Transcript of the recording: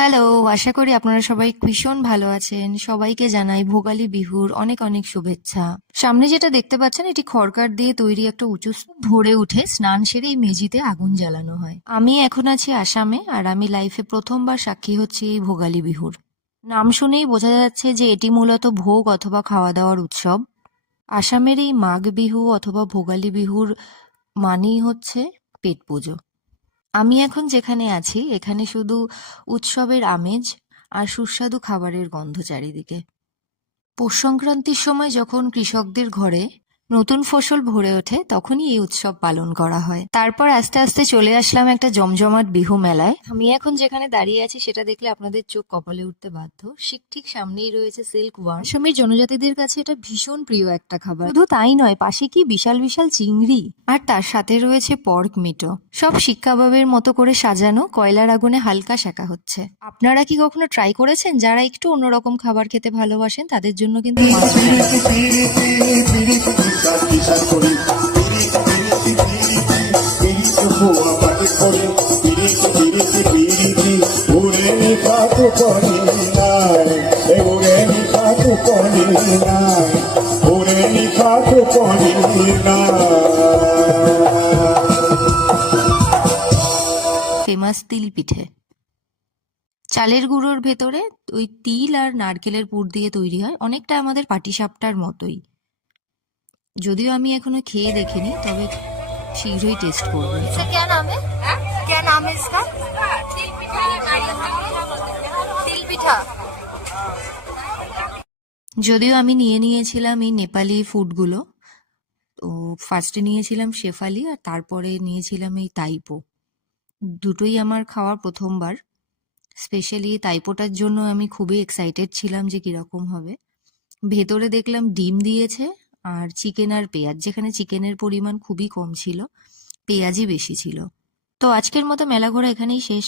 Hello, আশা করি আপনারা সবাই ভীষণ ভালো আছেন। সবাইকে জানাই ভোগালী বিহুর অনেক অনেক শুভেচ্ছা। সামনে যেটা দেখতে পাচ্ছেন এটি খড়কাঠ দিয়ে তৈরি একটা উঁচু স্তূপ। ভোরে উঠে স্নান সেরে এই মেঝেতে আগুন জ্বালানো হয়। আমি এখন আছি আসামে, আর আমি লাইফে প্রথমবার সাক্ষী হচ্ছি এই ভোগালী বিহুর। নাম শুনেই বোঝা যাচ্ছে যে এটি মূলত ভোগ অথবা খাওয়া দাওয়ার উৎসব। আসামের এই মাঘ বিহু অথবা ভোগালী বিহুর মানেই হচ্ছে পেট পুজো। আমি এখন যেখানে আছি এখানে শুধু উৎসবের আমেজ আর সুস্বাদু খাবারের গন্ধ চারিদিকে। পৌষ সংক্রান্তির সময় যখন কৃষকদের ঘরে নতুন ফসল ভরে ওঠে তখনই এই উৎসব পালন করা হয়। তারপর আস্তে আস্তে চলে আসলাম একটা জমজমাট বিহু মেলায়। আমি এখন যেখানে দাঁড়িয়ে আছি সেটা দেখলে আপনাদের চোখ কপালে উঠতে বাধ্য। ঠিক সামনেই রয়েছে সিল্ক ওয়ার্ম। আসামের জনজাতিদের কাছে এটা ভীষণ প্রিয় একটা খাবার। শুধু তাই নয়, পাশে কি বিশাল বিশাল চিংড়ি, আর তার সাথে রয়েছে পর্ক মিটও। সব শিক কাবাবের মতো করে সাজানো, কয়লার আগুনে হালকা সেঁকা হচ্ছে। আপনারা কি কখনো ট্রাই করেছেন? যারা একটু অন্যরকম খাবার খেতে ভালোবাসেন তাদের জন্য কিন্তু মাস্ট ট্রাই। ফেমাস তিল পিঠে। চালের গুঁড়োর ভেতরে ওই তিল আর নারকেলের পুর দিয়ে তৈরি হয়, অনেকটা আমাদের পাটিসাপটার মতোই। যদিও আমি এখনো খেয়ে দেখিনি, তবে শীঘ্রই টেস্ট করবো এটা। इसका क्या नाम है? क्या नाम है इसका? तिल पिठा। যদিও আমি নিয়েছিলাম এই নেপালি ফুডগুলো। তো ফার্স্টে নিয়েছিলাম শেফালি আর তারপরে নিয়েছিলাম এই তাইপো। দুটোই আমার খাওয়া প্রথমবার। স্পেশালি তাইপোটার জন্য আমি খুবই এক্সাইটেড ছিলাম যে কিরকম হবে। ভেতরে দেখলাম ডিম দিয়েছে আর চিকেন আর পেঁয়াজ, যেখানে চিকেনের পরিমাণ খুবই কম ছিল, পেঁয়াজই বেশি ছিল। তো আজকের মতো মেলা ঘোরা এখানেই শেষ।